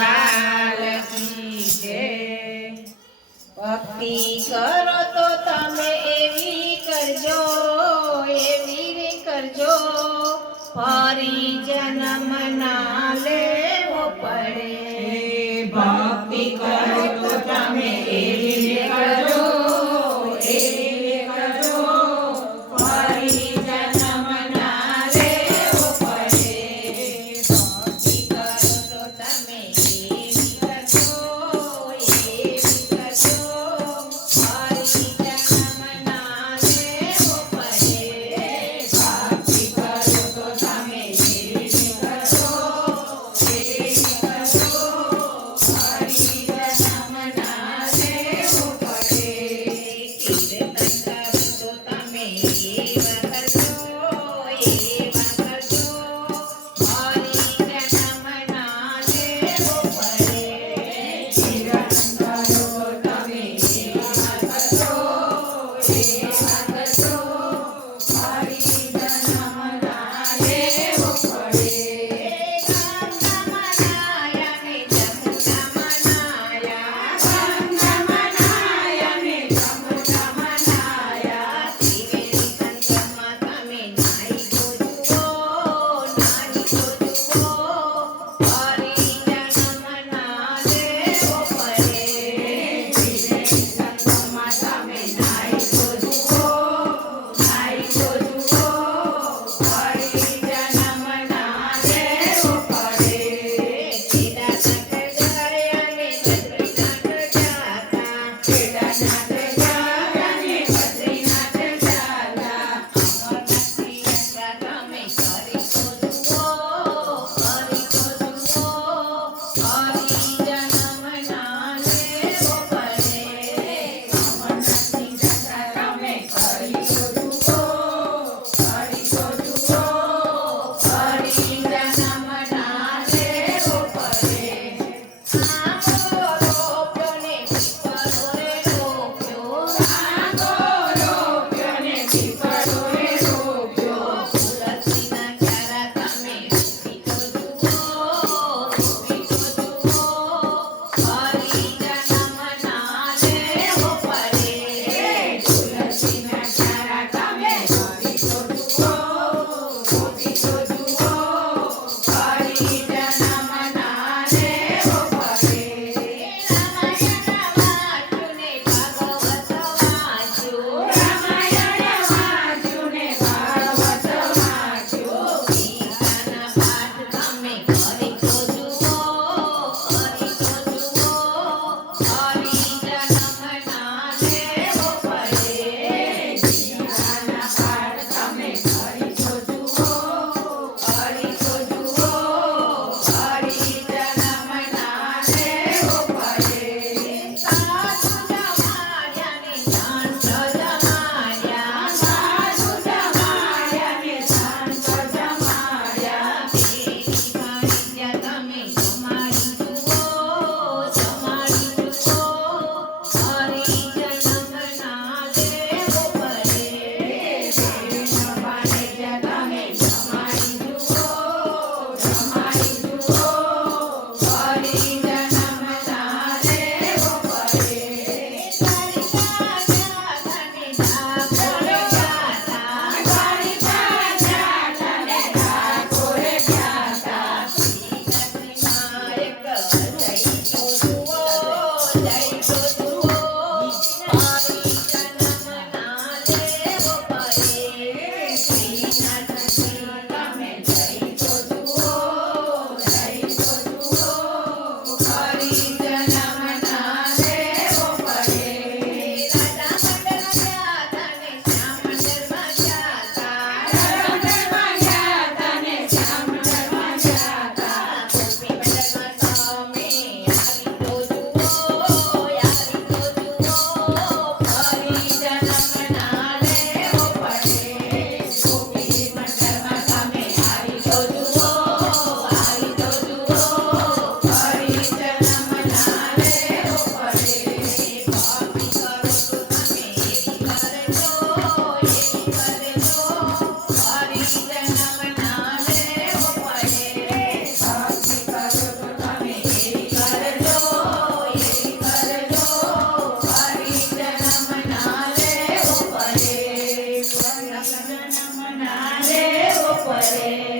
લાલ કી જય। ભક્તિ કરો તો તમે એવી કરજો, એવી કરજો, ફરી જન્મ ના લેવો પડે। ભક્તિ કરો તો તમે એવી કરજો, એવી કરજો, ફરી જન્મ ના લેવો પડે। ભક્તિ કરો તો તમે એવી કરજો, એવી કરજો, ફરી જન્મ ના લેવો પડે। ભક્તિ કરો તો તમે એવી કરજો, એવી કરજો, ફરી જન્મ ના લેવો કરે